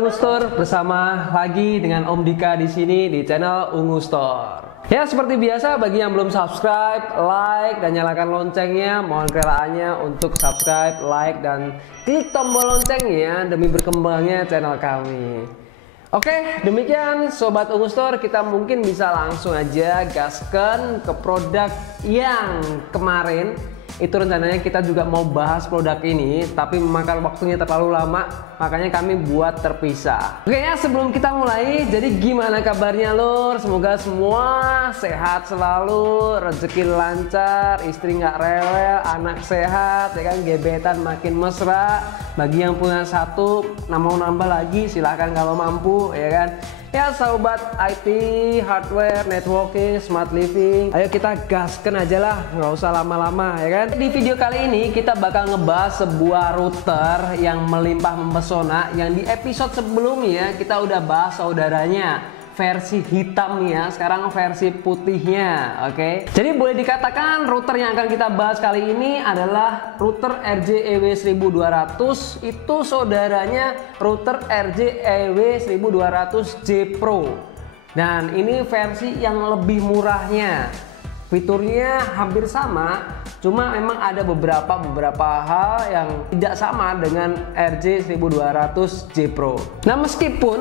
Ungu Store, bersama lagi dengan Om Dika di sini di channel Ungu Store. Ya, seperti biasa bagi yang belum subscribe, like dan nyalakan loncengnya, mohon kerelaannya untuk subscribe, like dan klik tombol loncengnya demi berkembangnya channel kami. Oke, demikian Sobat Ungu Store, kita mungkin bisa langsung aja gaskan ke produk yang kemarin. Itu rencananya kita juga mau bahas produk ini, tapi memakan waktunya terlalu lama, makanya kami buat terpisah. Oke ya, sebelum kita mulai, jadi gimana kabarnya lur? Semoga semua sehat selalu, rezeki lancar, istri nggak rewel, anak sehat, ya kan, gebetan makin mesra. Bagi yang punya satu, mau nambah lagi silahkan kalau mampu, ya kan. Ya sobat IT, hardware, networking, smart living, ayo kita gaskan aja lah, nggak usah lama-lama ya kan. Di video kali ini kita bakal ngebahas sebuah router yang melimpah mempesona, yang di episode sebelumnya kita udah bahas saudaranya, versi hitamnya, sekarang versi putihnya. Oke, jadi boleh dikatakan router yang akan kita bahas kali ini adalah router RJ-EW1200. Itu saudaranya router RJ-EW1200J Pro, dan ini versi yang lebih murahnya. Fiturnya hampir sama, cuma memang ada beberapa hal yang tidak sama dengan RJ1200J Pro. Nah, meskipun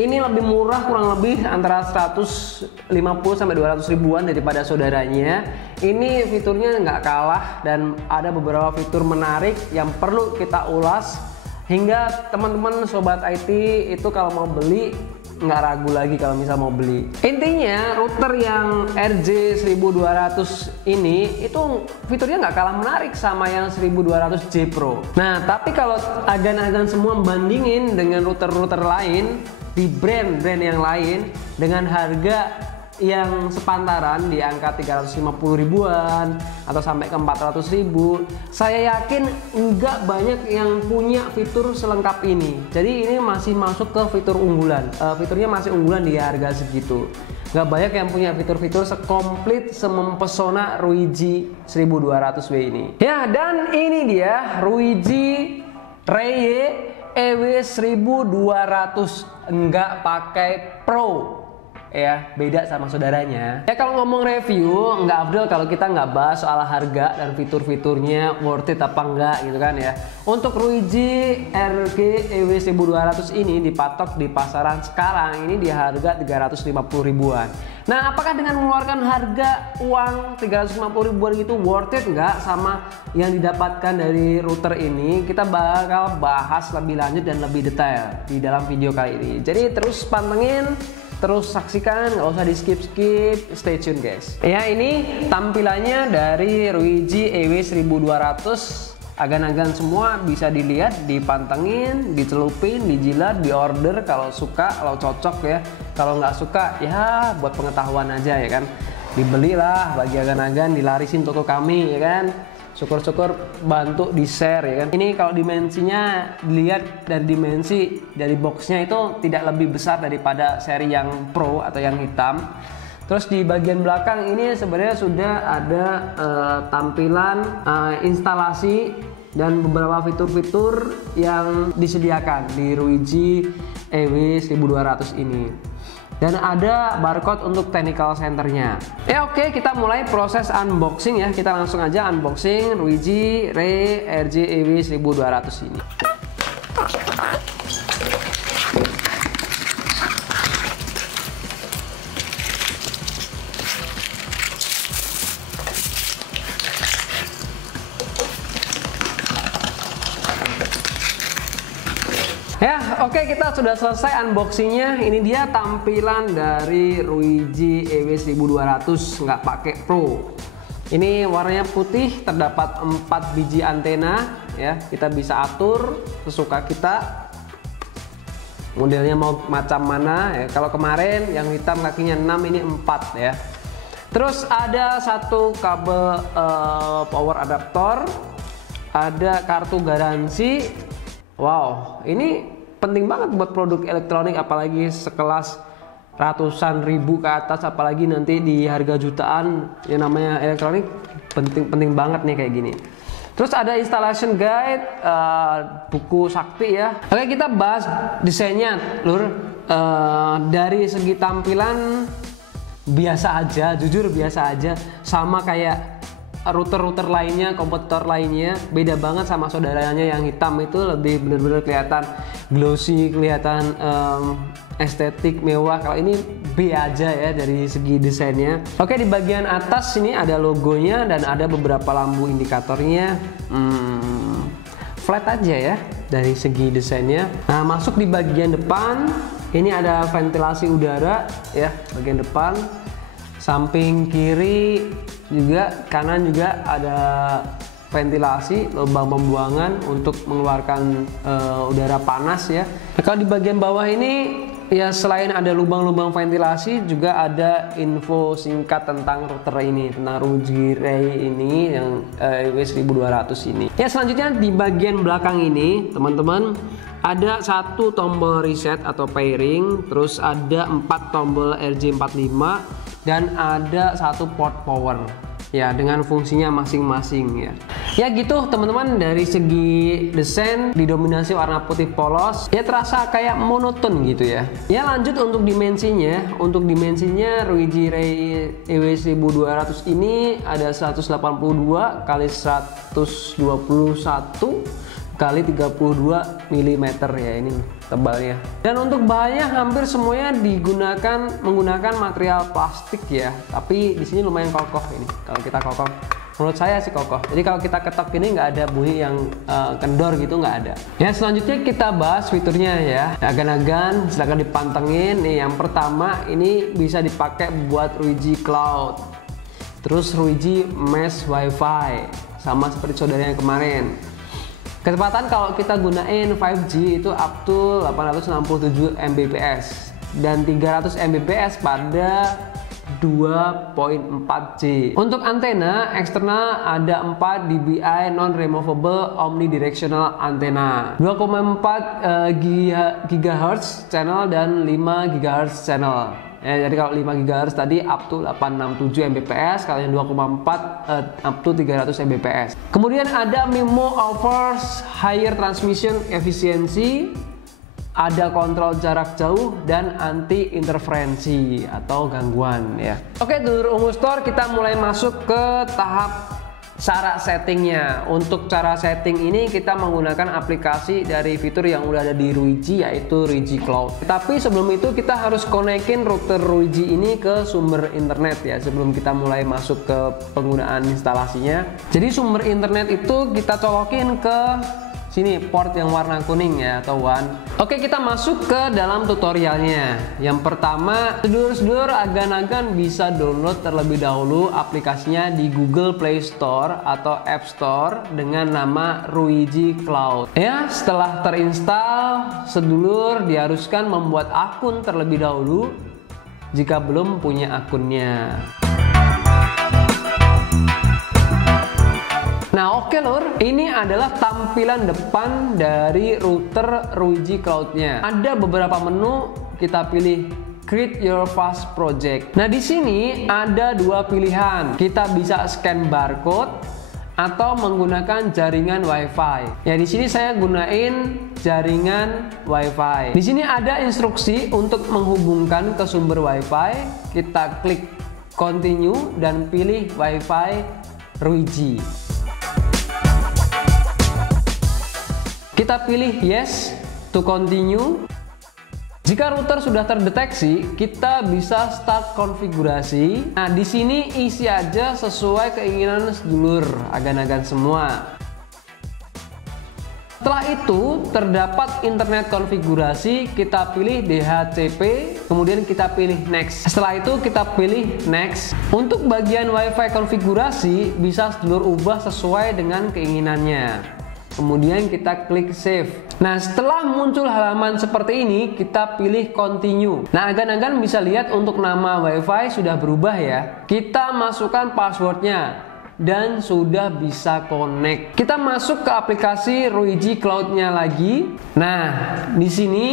ini lebih murah, kurang lebih antara 150 sampai 200 ribuan daripada saudaranya, ini fiturnya nggak kalah dan ada beberapa fitur menarik yang perlu kita ulas, hingga teman-teman sobat IT itu kalau mau beli nggak ragu lagi kalau misal mau beli. Intinya router yang RJ1200 ini itu fiturnya nggak kalah menarik sama yang 1200J Pro. Nah, tapi kalau agan-agan semua bandingin dengan router-router lain di brand-brand yang lain dengan harga yang sepantaran di angka 350 ribuan atau sampai ke 400 ribu, saya yakin nggak banyak yang punya fitur selengkap ini. Jadi ini masih masuk ke fitur unggulan, fiturnya masih unggulan di harga segitu. Nggak banyak yang punya fitur-fitur sekomplit, semempesona Ruiji 1200W ini. Ya, dan ini dia Ruiji Reye EW1200, nggak pakai Pro. Ya, beda sama saudaranya. Ya, kalau ngomong review nggak afdol kalau kita nggak bahas soal harga dan fitur-fiturnya worth it apa enggak gitu kan ya. Untuk Ruiji RG EW1200 ini dipatok di pasaran sekarang ini di harga 350 ribuan. Nah, apakah dengan mengeluarkan harga uang 350 ribuan gitu worth it nggak sama yang didapatkan dari router ini? Kita bakal bahas lebih lanjut dan lebih detail di dalam video kali ini. Jadi terus pantengin, terus saksikan, nggak usah di skip-skip, stay tune guys. Ya, ini tampilannya dari Ruiji EW1200. Agan-agan semua bisa dilihat, dipantengin, dicelupin, dijilat, diorder kalau suka, kalau cocok ya. Kalau nggak suka ya buat pengetahuan aja ya kan. Dibelilah bagi agan-agan, dilarisin toko kami ya kan. Syukur-syukur bantu di share ya kan. Ini kalau dimensinya dilihat dari dimensi dari boxnya itu tidak lebih besar daripada seri yang Pro atau yang hitam. Terus di bagian belakang ini sebenarnya sudah ada tampilan instalasi dan beberapa fitur-fitur yang disediakan di Ruiji EW1200 ini. Dan ada barcode untuk technical centernya. Ya oke, kita mulai proses unboxing ya. Kita langsung aja unboxing Ruiji Reye RJ-EW1200 ini. Ya, oke, kita sudah selesai unboxingnya. Ini dia tampilan dari Ruiji EW1200 nggak pakai Pro. Ini warnanya putih, terdapat 4 biji antena ya. Kita bisa atur sesuka kita. Modelnya mau macam mana ya. Kalau kemarin yang hitam kakinya 6, ini 4 ya. Terus ada satu kabel power adaptor, ada kartu garansi. Wow, ini penting banget buat produk elektronik, apalagi sekelas ratusan ribu ke atas, apalagi nanti di harga jutaan yang namanya elektronik, penting banget nih kayak gini. Terus ada installation guide, buku sakti ya. Oke, kita bahas desainnya, Lur. Dari segi tampilan biasa aja, jujur biasa aja, sama kayak router-router lainnya, kompetitor lainnya. Beda banget sama saudaranya yang hitam, itu lebih bener-bener kelihatan glossy, kelihatan estetik, mewah. Kalau ini B aja ya dari segi desainnya. Oke, di bagian atas sini ada logonya dan ada beberapa lampu indikatornya. Flat aja ya dari segi desainnya. Nah, masuk di bagian depan, ini ada ventilasi udara ya, bagian depan. Samping kiri juga, kanan juga ada ventilasi, lubang pembuangan untuk mengeluarkan udara panas ya. Nah, kalau di bagian bawah ini ya, selain ada lubang-lubang ventilasi, juga ada info singkat tentang router ini, tentang ROG Ray ini yang EW1200 ini. Ya, selanjutnya di bagian belakang ini teman-teman ada satu tombol reset atau pairing, terus ada 4 tombol RJ45 dan ada satu port power ya, dengan fungsinya masing-masing ya. Ya gitu teman-teman, dari segi desain didominasi warna putih polos ya, terasa kayak monoton gitu ya. Ya, lanjut untuk dimensinya. Untuk dimensinya ROG Ray EW1200 ini ada 182 kali 121 kali 32 mm ya, ini tebalnya. Dan untuk bahannya hampir semuanya menggunakan material plastik ya. Tapi di sini lumayan kokoh ini. Kalau kita kokoh, menurut saya sih kokoh. Jadi kalau kita ketok ini nggak ada bunyi yang kendor gitu, nggak ada. Ya, selanjutnya kita bahas fiturnya ya. Agan-agan silahkan dipantengin. Nih, yang pertama ini bisa dipakai buat ROG Cloud. Terus ROG Mesh Wi-Fi, sama seperti saudara yang kemarin. Kecepatan kalau kita gunain 5G itu up to 867 Mbps dan 300 Mbps pada 2.4G. Untuk antena eksternal ada 4 dBi non-removable omnidirectional antena, 2,4 GHz channel dan 5 GHz channel. Ya, jadi kalau 5 GHz tadi up to 867 Mbps, kalau yang 2,4 up to 300 Mbps. Kemudian ada MIMO offers higher transmission efficiency, ada kontrol jarak jauh dan anti interferensi atau gangguan ya. Oke, dulur Ungu Store, kita mulai masuk ke tahap cara settingnya. Untuk cara setting ini kita menggunakan aplikasi dari fitur yang udah ada di ROG, yaitu ROG Cloud. Tapi sebelum itu kita harus konekin router ROG ini ke sumber internet ya, sebelum kita mulai masuk ke penggunaan instalasinya. Jadi sumber internet itu kita colokin ke sini, port yang warna kuning ya, atau WAN. Oke, kita masuk ke dalam tutorialnya. Yang pertama, sedulur-sedulur agan-agan bisa download terlebih dahulu aplikasinya di Google Play Store atau App Store dengan nama ROG Cloud. Ya, setelah terinstall, sedulur diharuskan membuat akun terlebih dahulu jika belum punya akunnya. Nah, oke lur, ini adalah tampilan depan dari router ROG Cloud-nya. Ada beberapa menu, kita pilih Create Your Fast Project. Nah, di sini ada dua pilihan. Kita bisa scan barcode atau menggunakan jaringan WiFi. Ya, di sini saya gunain jaringan WiFi. Di sini ada instruksi untuk menghubungkan ke sumber WiFi. Kita klik Continue dan pilih WiFi ROG. Kita pilih Yes to continue. Jika router sudah terdeteksi, kita bisa start konfigurasi. Nah, di sini isi aja sesuai keinginan sedulur agan-agan semua. Setelah itu, terdapat internet konfigurasi, kita pilih DHCP, kemudian kita pilih Next. Setelah itu kita pilih Next. Untuk bagian WiFi konfigurasi bisa sedulur ubah sesuai dengan keinginannya. Kemudian kita klik save. Nah, setelah muncul halaman seperti ini, kita pilih continue. Nah, agan-agan bisa lihat untuk nama WiFi sudah berubah ya. Kita masukkan passwordnya dan sudah bisa connect. Kita masuk ke aplikasi ROG Cloud-nya lagi. Nah, di sini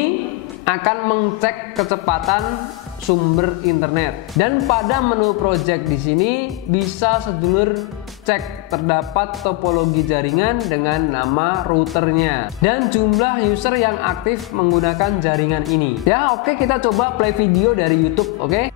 akan mengecek kecepatan sumber internet. Dan pada menu project di sini bisa sedulur cek terdapat topologi jaringan dengan nama routernya dan jumlah user yang aktif menggunakan jaringan ini. Ya, oke, kita coba play video dari YouTube, oke?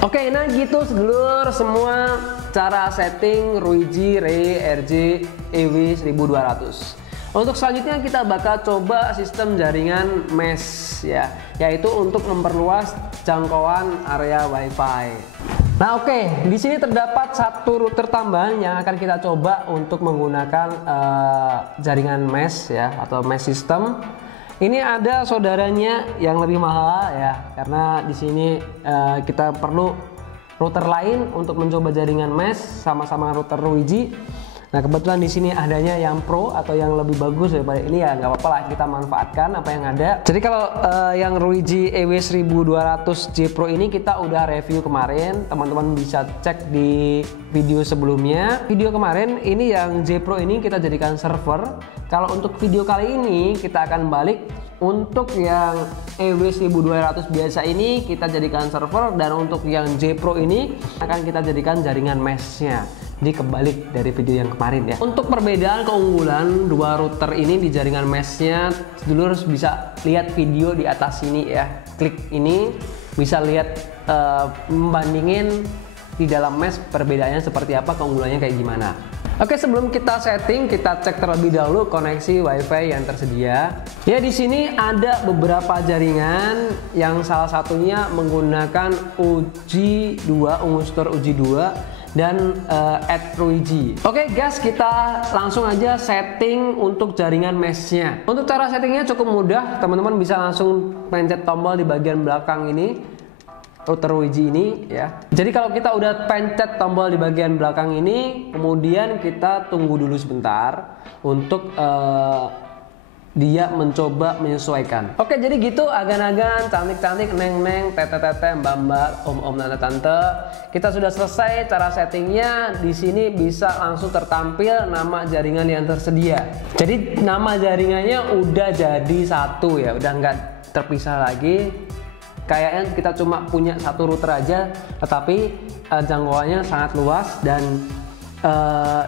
Oke, nah gitu sedulur semua cara setting Ruijie Re RJ EW1200. Untuk selanjutnya kita bakal coba sistem jaringan mesh ya, yaitu untuk memperluas jangkauan area WiFi. Nah oke, di sini terdapat satu router tambahan yang akan kita coba untuk menggunakan jaringan mesh ya atau mesh system. Ini ada saudaranya yang lebih mahal ya, karena di sini kita perlu router lain untuk mencoba jaringan mesh sama-sama router Ruijie. Nah kebetulan di sini adanya yang pro atau yang lebih bagus daripada ini, ya nggak apa-apa lah, kita manfaatkan apa yang ada. Jadi kalau yang Ruijie EW1200 J Pro ini kita udah review kemarin, teman-teman bisa cek di video sebelumnya. Video kemarin ini yang J Pro ini kita jadikan server. Kalau untuk video kali ini kita akan balik, untuk yang EW1200 biasa ini kita jadikan server, dan untuk yang J Pro ini akan kita jadikan jaringan meshnya. Jadi kebalik dari video yang kemarin ya. Untuk perbedaan keunggulan dua router ini di jaringan meshnya, dulu harus bisa lihat video di atas sini ya. Klik ini bisa lihat membandingin di dalam mesh perbedaannya seperti apa, keunggulannya kayak gimana. Oke, sebelum kita setting, kita cek terlebih dahulu koneksi WiFi yang tersedia. Ya, di sini ada beberapa jaringan yang salah satunya menggunakan UJI 2, Ungustor UJI 2 dan @Ruijie. Oke guys, kita langsung aja setting untuk jaringan meshnya. Untuk cara settingnya cukup mudah, teman-teman bisa langsung pencet tombol di bagian belakang ini, router Ruijie ini ya. Jadi kalau kita udah pencet tombol di bagian belakang ini, kemudian kita tunggu dulu sebentar untuk dia mencoba menyesuaikan. Oke, jadi gitu agan-agan, cantik-cantik, neng-neng, tete-tete, mbak-mbak, om-om, tante-tante. Kita sudah selesai cara settingnya. Di sini bisa langsung tertampil nama jaringan yang tersedia. Jadi nama jaringannya udah jadi satu ya, udah nggak terpisah lagi. Kayaknya kita cuma punya satu router aja, tetapi jangkauannya sangat luas dan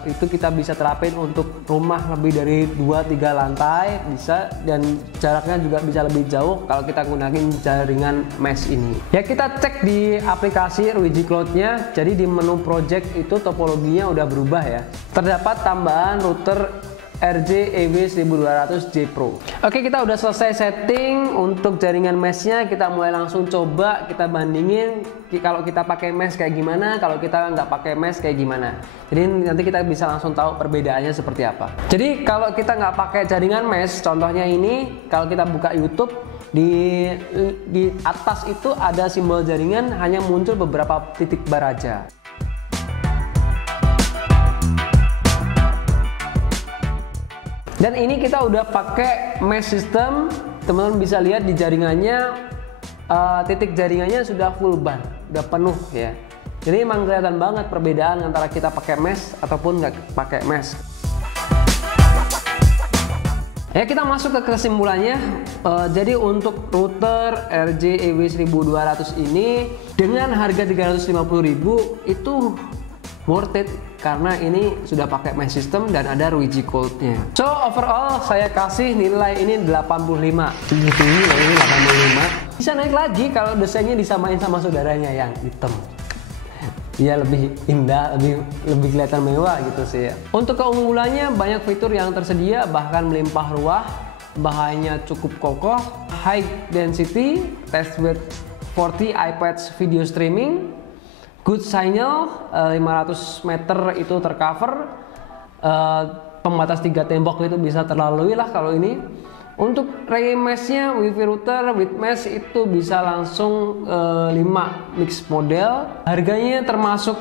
itu kita bisa terapin untuk rumah lebih dari 2-3 lantai bisa, dan jaraknya juga bisa lebih jauh kalau kita gunakan jaringan mesh ini. Ya, kita cek di aplikasi Ruijie Cloud-nya. Jadi di menu project itu topologinya udah berubah ya. Terdapat tambahan router RJ EW1200 J Pro. Oke, kita udah selesai setting untuk jaringan meshnya. Kita mulai langsung coba, kita bandingin kalau kita pakai mesh kayak gimana, kalau kita nggak pakai mesh kayak gimana. Jadi nanti kita bisa langsung tahu perbedaannya seperti apa. Jadi kalau kita nggak pakai jaringan mesh, contohnya ini, kalau kita buka YouTube, di atas itu ada simbol jaringan, hanya muncul beberapa titik bar aja. Dan ini kita udah pakai mesh system, teman-teman bisa lihat di jaringannya, titik jaringannya sudah full bar, udah penuh ya. Jadi emang kelihatan banget perbedaan antara kita pakai mesh ataupun nggak pakai mesh. Ya, kita masuk ke kesimpulannya. Jadi untuk router RJ EW1200 ini dengan harga 350.000 itu worth it, karena ini sudah pakai mesh system dan ada Ruijie Cloud-nya. So overall saya kasih nilai ini 85. Tinggi ini 85. Bisa naik lagi kalau desainnya disamain sama saudaranya yang hitam. Dia lebih indah, lebih kelihatan mewah gitu sih ya. Untuk keunggulannya banyak fitur yang tersedia, bahkan melimpah ruah, bahannya cukup kokoh, high density, test with 40 iPads video streaming, good signal, 500 meter itu tercover, pembatas 3 tembok itu bisa terlalui lah kalau ini. Untuk Re mesh-nya, wifi router with mesh itu bisa langsung 5 mix model. Harganya termasuk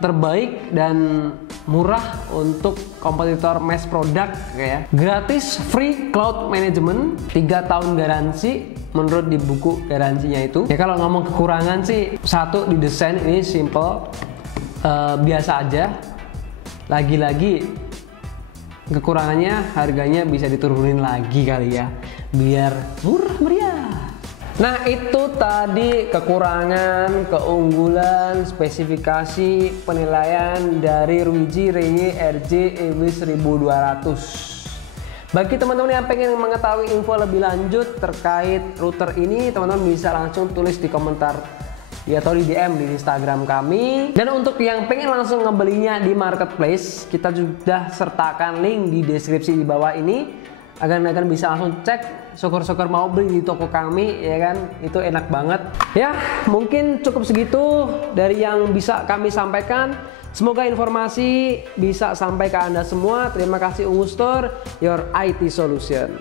terbaik dan murah untuk kompetitor mesh produk ya. Gratis free cloud management, 3 tahun garansi menurut di buku garansinya itu. Ya kalau ngomong kekurangan sih, satu di desain ini simple, biasa aja. Lagi-lagi kekurangannya harganya bisa diturunin lagi kali ya, biar murah meriah. Nah itu tadi kekurangan, keunggulan, spesifikasi, penilaian dari Ruggie Reye RJ EW 1200. Bagi teman-teman yang pengen mengetahui info lebih lanjut terkait router ini, teman-teman bisa langsung tulis di komentar ya, atau di DM di Instagram kami. Dan untuk yang pengen langsung ngebelinya di marketplace, kita sudah sertakan link di deskripsi di bawah ini agar kalian bisa langsung cek. Syukur-syukur mau beli di toko kami ya kan, itu enak banget ya. Mungkin cukup segitu dari yang bisa kami sampaikan. Semoga informasi bisa sampai ke Anda semua. Terima kasih Ungu Store, your IT solution.